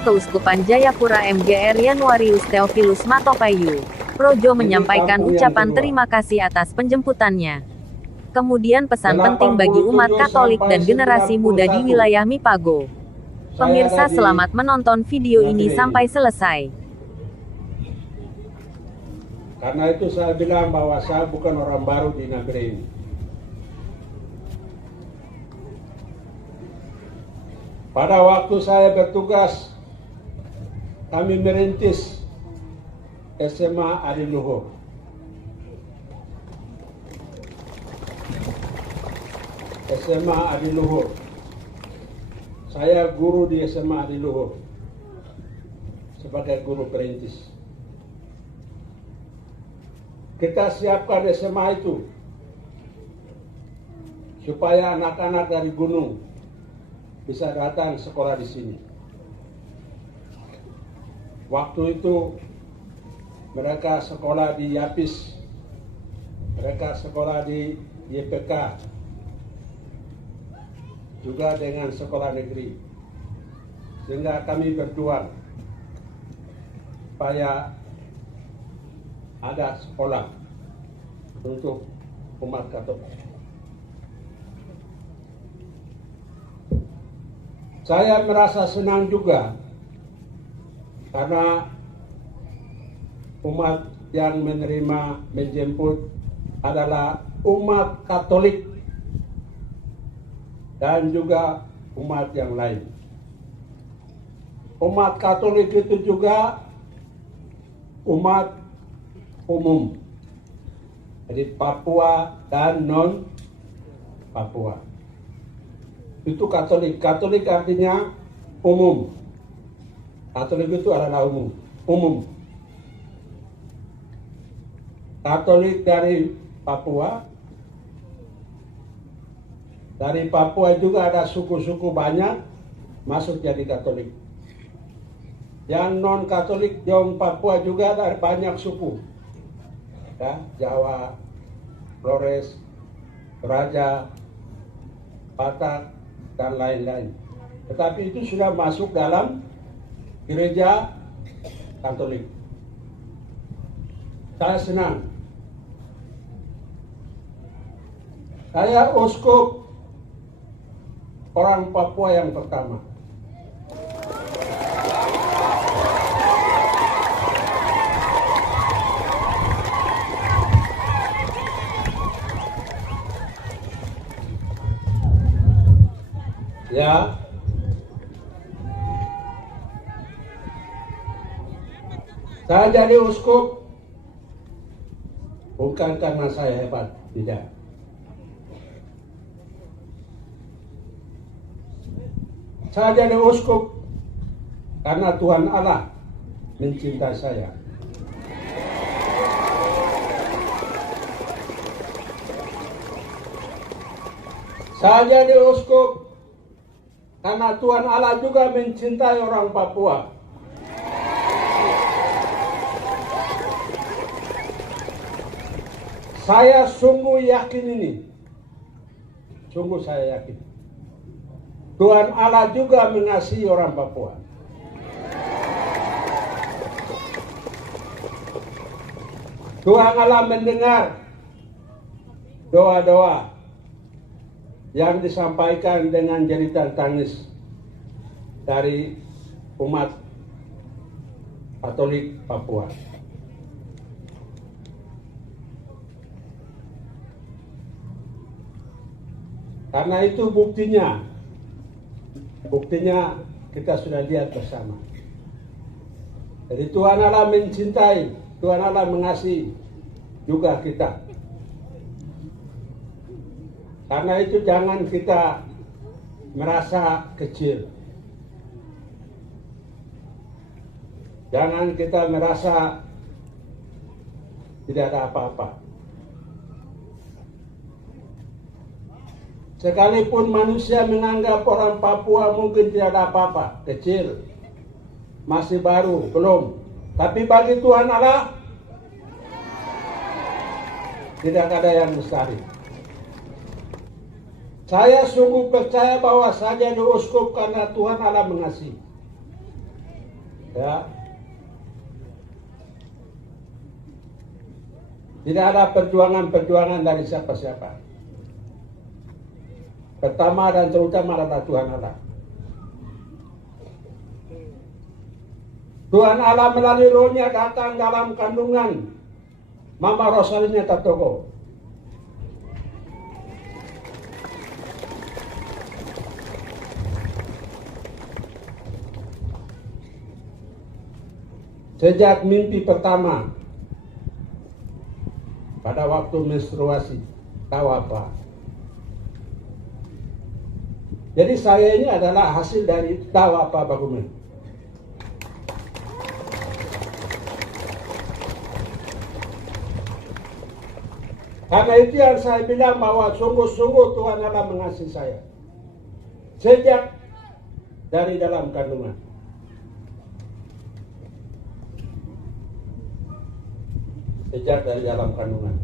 Keuskupan Jayapura MGR Yanuarius Theophilus Matopayu Projo menyampaikan ucapan terima kasih atas penjemputannya. Kemudian pesan penting bagi umat Katolik dan generasi muda di wilayah Mipago. Pemirsa selamat menonton video ini sampai selesai. Karena itu saya bilang bahwa saya bukan orang baru di negeri ini. Pada waktu saya bertugas, kami merintis SMA Adiluhur. SMA Adiluhur. Saya guru di SMA Adiluhur sebagai guru perintis. Kita siapkan SMA itu supaya anak-anak dari gunung bisa datang sekolah di sini. Waktu itu mereka sekolah di Yapis, mereka sekolah di YPK, juga dengan sekolah negeri. Sehingga kami berjuang supaya ada sekolah untuk umat Katolik. Saya merasa senang juga karena umat yang menerima menjemput adalah umat Katolik dan juga umat yang lain. Umat Katolik itu juga umat umum, jadi Papua dan non Papua. Itu Katolik. Katolik artinya umum. Katolik itu adalah umum. Katolik dari Papua. Dari Papua juga ada suku-suku banyak masuk jadi Katolik. Yang non Katolik yang Papua juga ada banyak suku. Ya, Jawa, Flores, Raja, Batak, dan lain-lain. Tetapi itu sudah masuk dalam gereja Katolik. Saya senang. Saya uskup orang Papua yang pertama. Ya, saya jadi uskup bukan karena saya hebat, tidak. Saya jadi uskup karena Tuhan Allah mencintai saya. Saya jadi uskup karena Tuhan Allah juga mencintai orang Papua. Saya sungguh yakin ini. Sungguh saya yakin. Tuhan Allah juga mengasihi orang Papua. Tuhan Allah mendengar doa-doa yang disampaikan dengan jeritan tangis dari umat Katolik Papua. Karena itu buktinya kita sudah lihat bersama. Jadi Tuhan Allah mencintai, Tuhan Allah mengasihi juga kita. Karena itu jangan kita merasa kecil. Jangan kita merasa tidak ada apa-apa. Sekalipun manusia menganggap orang Papua mungkin tidak ada apa-apa, kecil, masih baru, belum. Tapi bagi Tuhan Allah, tidak ada yang mustahil. Saya sungguh percaya bahwa saya jadi uskup karena Tuhan Allah mengasihi. Ya. Tidak ada perjuangan dari siapa-siapa. Pertama dan terutama adalah Tuhan Allah. Tuhan Allah melalui rohnya datang dalam kandungan Mama Rosalina Tatogo. Sejak mimpi pertama pada waktu menstruasi, tahu apa? Jadi saya ini adalah hasil dari tahu apa Bagumen. Karena itu yang saya bilang bahwa sungguh-sungguh Tuhan Allah mengasihi saya. Sejak dari dalam kandungan. Sejak dari dalam kandungan.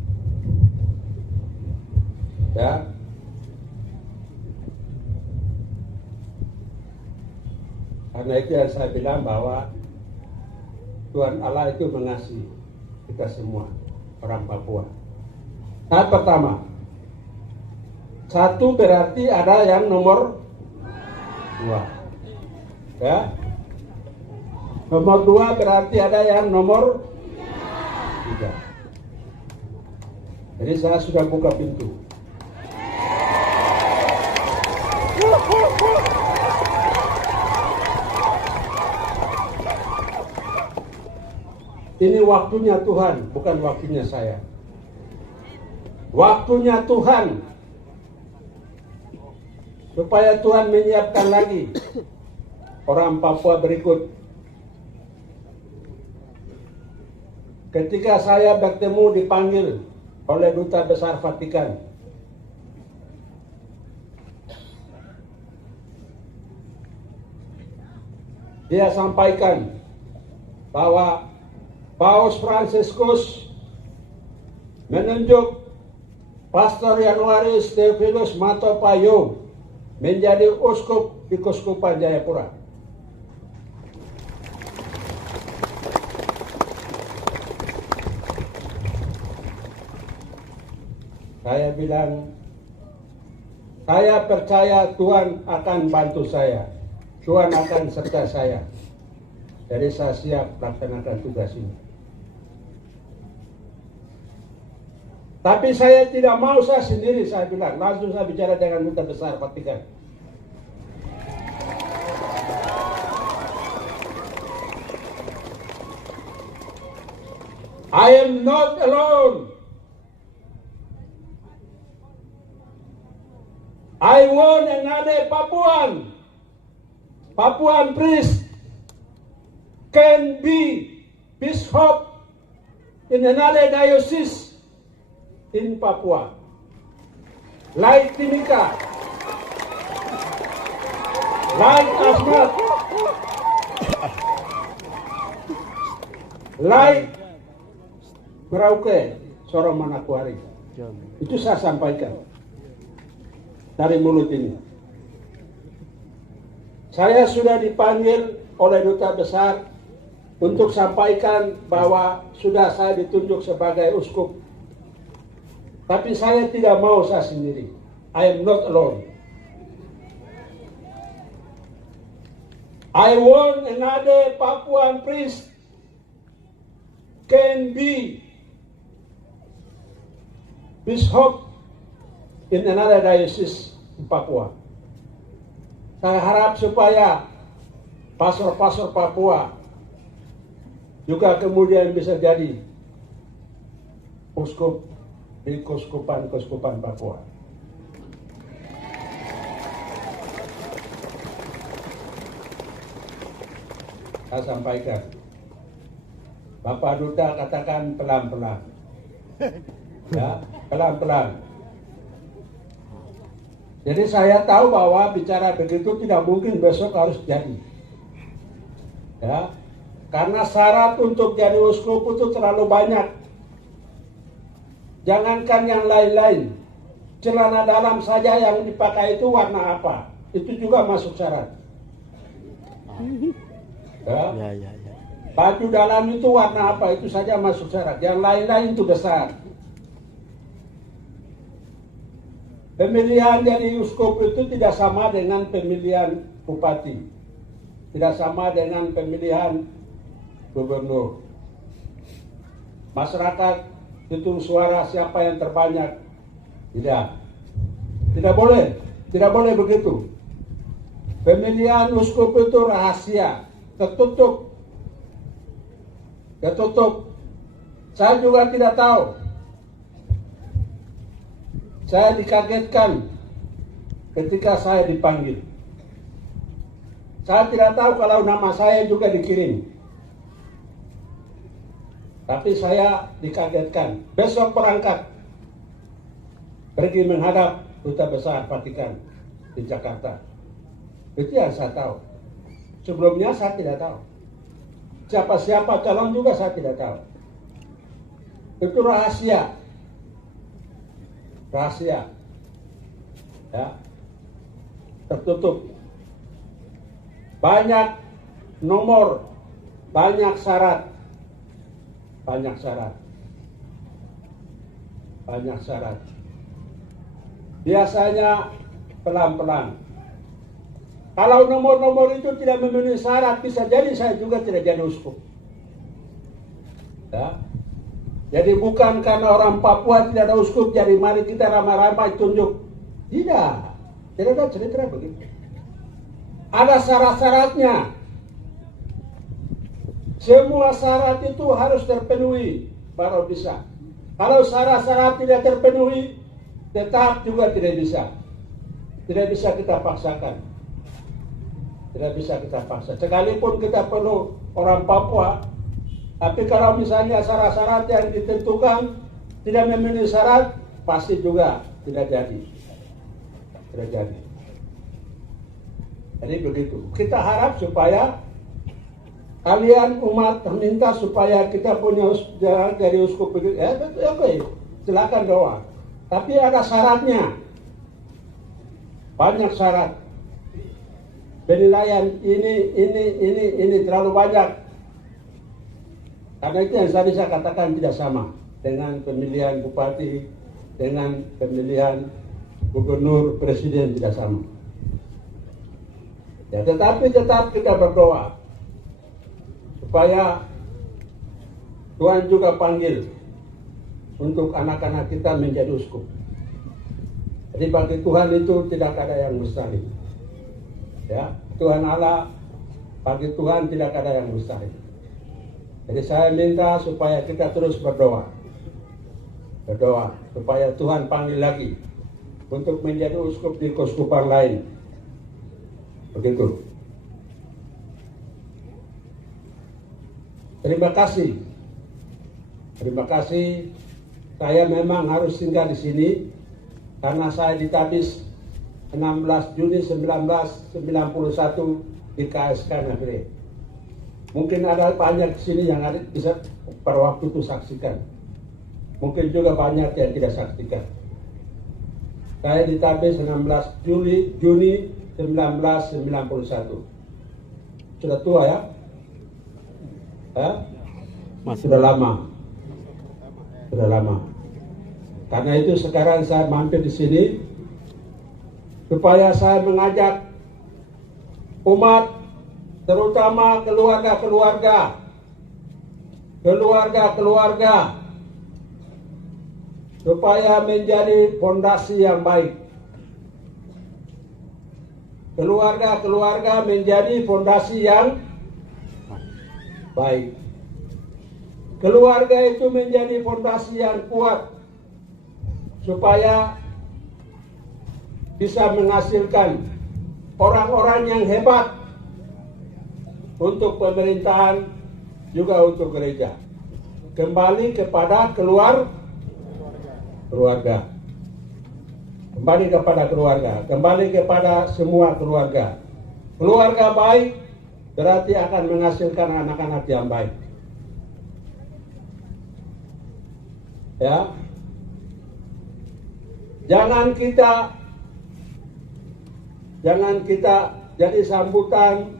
Ya. Karena itu yang saya bilang bahwa Tuhan Allah itu mengasihi kita semua, orang Papua. Tahap pertama, satu berarti ada yang nomor 2. Ya. Nomor 2 berarti ada yang nomor 3. Jadi saya sudah buka pintu. Ini waktunya Tuhan, bukan waktunya saya. Waktunya Tuhan. Supaya Tuhan menyiapkan lagi orang Papua berikut. Ketika saya bertemu dipanggil oleh Duta Besar Vatikan, dia sampaikan bahwa Paus Fransiskus menunjuk Pastor Januarius Theophilus Matopayo menjadi uskup di Keuskupan Jayapura. Saya bilang, saya percaya Tuhan akan bantu saya. Tuhan akan serta saya. Jadi saya siap laksanakan tugas ini. Tapi saya tidak mau saya sendiri, saya bilang. Langsung saya bicara dengan Duta Besar Vatikan. I am not alone. I want another Papuan priest can be bishop in another diocese in Papua, like Timika, like Asmat, like Merauke, Sorong Manakwari. Itu saya sampaikan dari mulut ini. Saya sudah dipanggil oleh Duta Besar untuk sampaikan bahwa sudah saya ditunjuk sebagai uskup. Tapi saya tidak mau saya sendiri. I am not alone. I want another Papuan priest can be bishop in another diocese in Papua. Saya harap supaya pastor-pastor Papua juga kemudian bisa jadi uskup di keuskupan Papua. Saya sampaikan, Bapak Duta katakan pelan-pelan, ya, pelan-pelan. Jadi saya tahu bahwa bicara begitu tidak mungkin besok harus jadi, ya, karena syarat untuk jadi uskup itu terlalu banyak. Jangankan yang lain-lain, celana dalam saja yang dipakai itu warna apa, itu juga masuk syarat. Ya. Ya, ya, ya. Baju dalam itu warna apa itu saja masuk syarat. Yang lain-lain itu besar. Pemilihan jadi uskup itu tidak sama dengan pemilihan bupati. Tidak sama dengan pemilihan gubernur. Masyarakat hitung suara siapa yang terbanyak. Tidak. Tidak boleh begitu. Pemilihan uskup itu rahasia, tertutup. Saya juga tidak tahu. Saya dikagetkan ketika saya dipanggil. Saya tidak tahu kalau nama saya juga dikirim. Tapi saya dikagetkan. Besok berangkat pergi menghadap Duta Besar Vatikan di Jakarta. Itu yang saya tahu. Sebelumnya saya tidak tahu. Siapa-siapa calon juga saya tidak tahu. Itu rahasia. Rahasia. Ya. Tertutup. Banyak nomor, banyak syarat. Banyak syarat. Biasanya pelan-pelan. Kalau nomor-nomor itu tidak memenuhi syarat, bisa jadi saya juga tidak jadi uskup. Ya. Jadi bukan karena orang Papua tidak ada uskup, jadi mari kita ramai-ramai tunjuk. Tidak ada cerita begitu. Ada syarat-syaratnya. Semua syarat itu harus terpenuhi baru bisa. Kalau syarat-syarat tidak terpenuhi, tetap juga tidak bisa. Tidak bisa kita paksakan. Sekalipun kita perlu orang Papua, tapi kalau misalnya syarat-syarat yang ditentukan tidak memenuhi syarat, pasti juga tidak jadi. Jadi begitu. Kita harap supaya kalian umat minta supaya kita punya jalan dari uskup begitu. Oke, silakan doa. Tapi ada syaratnya. Banyak syarat. Penilaian ini terlalu banyak. Karena itu yang saya bisa katakan tidak sama dengan pemilihan bupati, dengan pemilihan gubernur, presiden tidak sama. Ya, tetapi tetap kita berdoa supaya Tuhan juga panggil untuk anak-anak kita menjadi uskup. Jadi bagi Tuhan itu tidak ada yang mustahil. Ya, Tuhan Allah, bagi Tuhan tidak ada yang mustahil. Jadi saya minta supaya kita terus berdoa supaya Tuhan panggil lagi untuk menjadi uskup di keuskupan lain. Begitu. Terima kasih. Saya memang harus tinggal di sini karena saya ditabis 16 Juni 1991 di KSK Nagreg. Mungkin ada banyak di sini yang bisa pada waktu itu saksikan. Mungkin juga banyak yang tidak saksikan. Saya ditabis 16 Juni 1991. Sudah tua ya? Sudah lama. Karena itu sekarang saya mampir di sini supaya saya mengajak umat, terutama keluarga supaya menjadi fondasi yang baik. Keluarga menjadi fondasi yang baik. Keluarga itu menjadi fondasi yang kuat supaya bisa menghasilkan orang-orang yang hebat untuk pemerintahan juga untuk gereja. Kembali kepada keluarga. Kembali kepada semua keluarga. Keluarga baik berarti akan menghasilkan anak-anak yang baik. Ya. Jangan kita jadi sambutan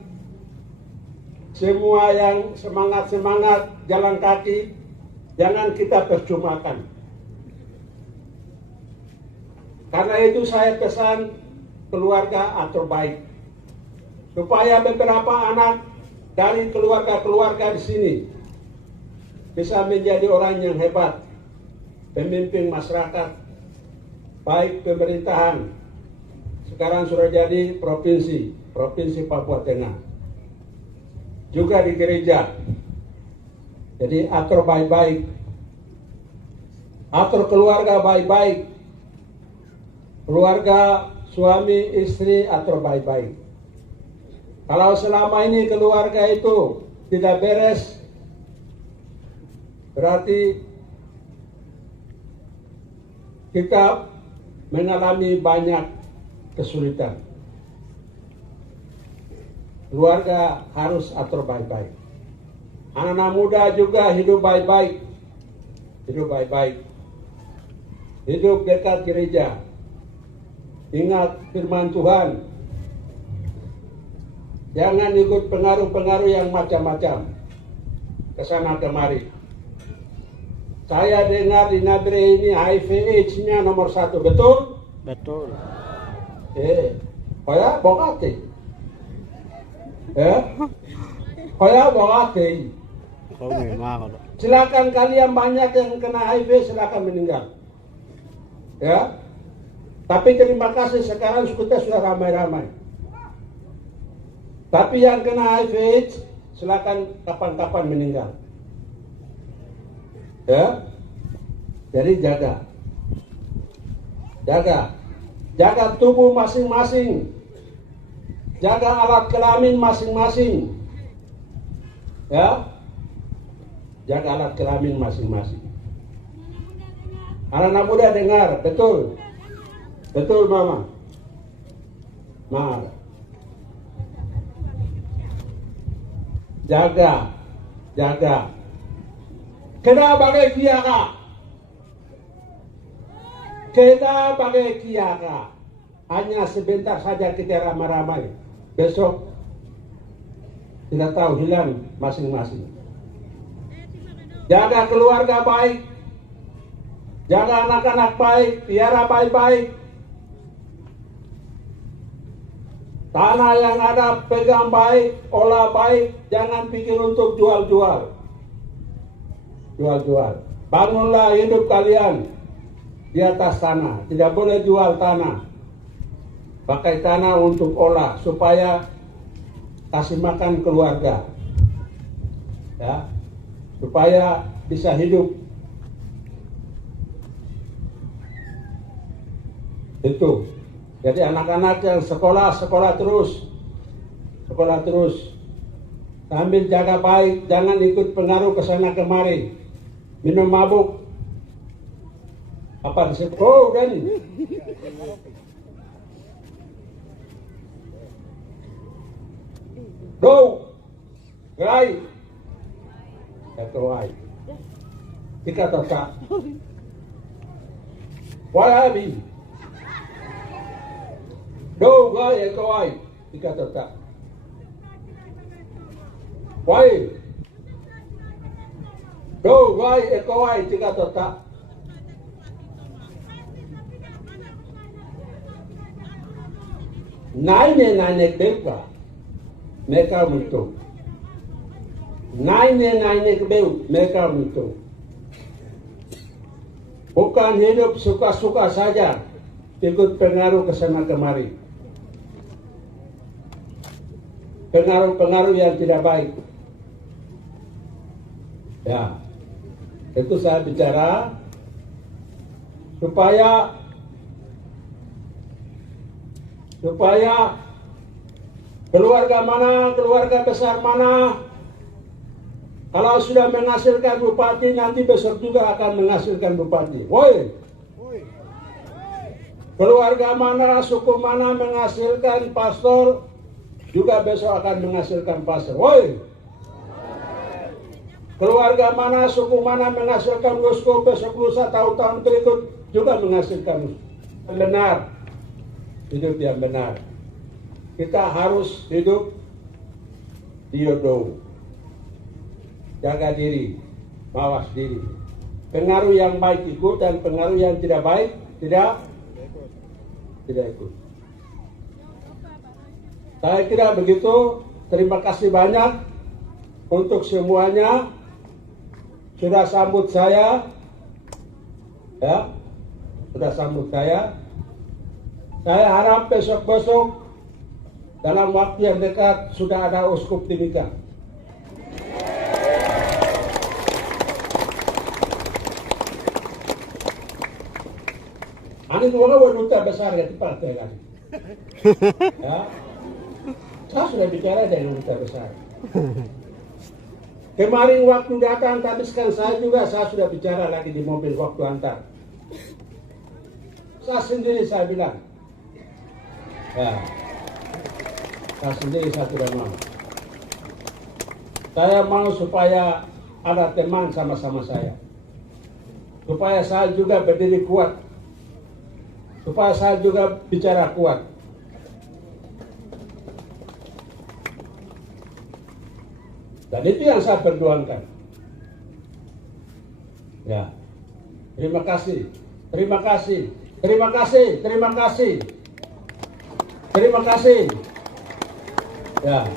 semua yang semangat-semangat jalan kaki, jangan kita percumakan. Karena itu saya pesan keluarga atur baik, supaya beberapa anak dari keluarga-keluarga di sini bisa menjadi orang yang hebat, pemimpin masyarakat, baik pemerintahan, sekarang sudah jadi provinsi Papua Tengah, juga di gereja. Jadi atur baik-baik, atur keluarga baik-baik, keluarga suami istri atur baik-baik. Kalau selama ini keluarga itu tidak beres, berarti kita mengalami banyak kesulitan. Keluarga harus atur baik-baik. Anak-anak muda juga hidup baik-baik. Hidup baik-baik. Hidup dekat gereja. Ingat firman Tuhan. Jangan ikut pengaruh-pengaruh yang macam-macam. Kesana kemari. Saya dengar di Nabre ini HIV/AIDS-nya nomor 1, betul? Betul. Kaya bokate. Kaya bokate. Kau memang. Silakan kalian banyak yang kena HIV, silakan meninggal. Ya. Tapi terima kasih sekarang kita sudah ramai-ramai. Tapi yang kena HIV, silakan kapan-kapan meninggal. Ya. Jadi jaga tubuh masing-masing, jaga alat kelamin masing-masing, ya, jaga alat kelamin masing-masing. Anak-anak muda dengar, betul, mama, jaga, kena bagai kiara, hanya sebentar saja kita ramai-ramai, besok tidak tahu hilang masing-masing. Jaga keluarga baik, jaga anak-anak baik, piara baik-baik. Tanah yang ada pegang baik, olah baik, jangan pikir untuk jual-jual. Bangunlah hidup kalian di atas tanah, tidak boleh jual tanah. Pakai tanah untuk olah supaya kasih makan keluarga, ya, supaya bisa hidup. Itu. Jadi anak-anak yang sekolah terus. Sambil jaga baik, jangan ikut pengaruh ke sana kemari. Minum mabuk. Apa disebut? Oh, Dani. Do, gai, itu gai. Tika tata. Walabi. Do, gai, itu gai. Tika tata. Wai. Do, gai, itu gai. Tika tata. Naine belka, mereka untuk. Naine bel, mereka untuk. Bukan hidup suka-suka saja, ikut pengaruh ke sana kemari. Pengaruh-pengaruh yang tidak baik. Ya, itu saya bicara supaya keluarga mana, keluarga besar mana, kalau sudah menghasilkan bupati, nanti besok juga akan menghasilkan bupati. Woi, keluarga mana, suku mana menghasilkan pastor, juga besok akan menghasilkan pastor. Woi, keluarga mana, suku mana menghasilkan uskup, besok lusa tahun-tahun berikut juga menghasilkan uskup. Benar. Hidup yang benar. Kita harus hidup di Yodo. jaga diri, mawas diri. Pengaruh yang baik ikut dan pengaruh yang tidak baik tidak ikut. Saya kira begitu. Terima kasih banyak untuk semuanya sudah sambut saya, ya, sudah sambut saya. Saya harap besok-besok dalam waktu yang dekat sudah ada Uskup Timika. Ani tuh orang duta besar ya di partai kan. Ya, saya sudah bicara dengan duta besar. Kemarin waktu datang habiskan saya sudah bicara lagi di mobil waktu antar. Saya sendiri saya bilang, ya, saya sendiri saya tidak mau. Saya mau supaya ada teman sama-sama saya, supaya saya juga berdiri kuat, supaya saya juga bicara kuat. Dan itu yang saya perjuangkan. Ya, terima kasih, terima kasih, terima kasih, terima kasih, terima kasih. Ya.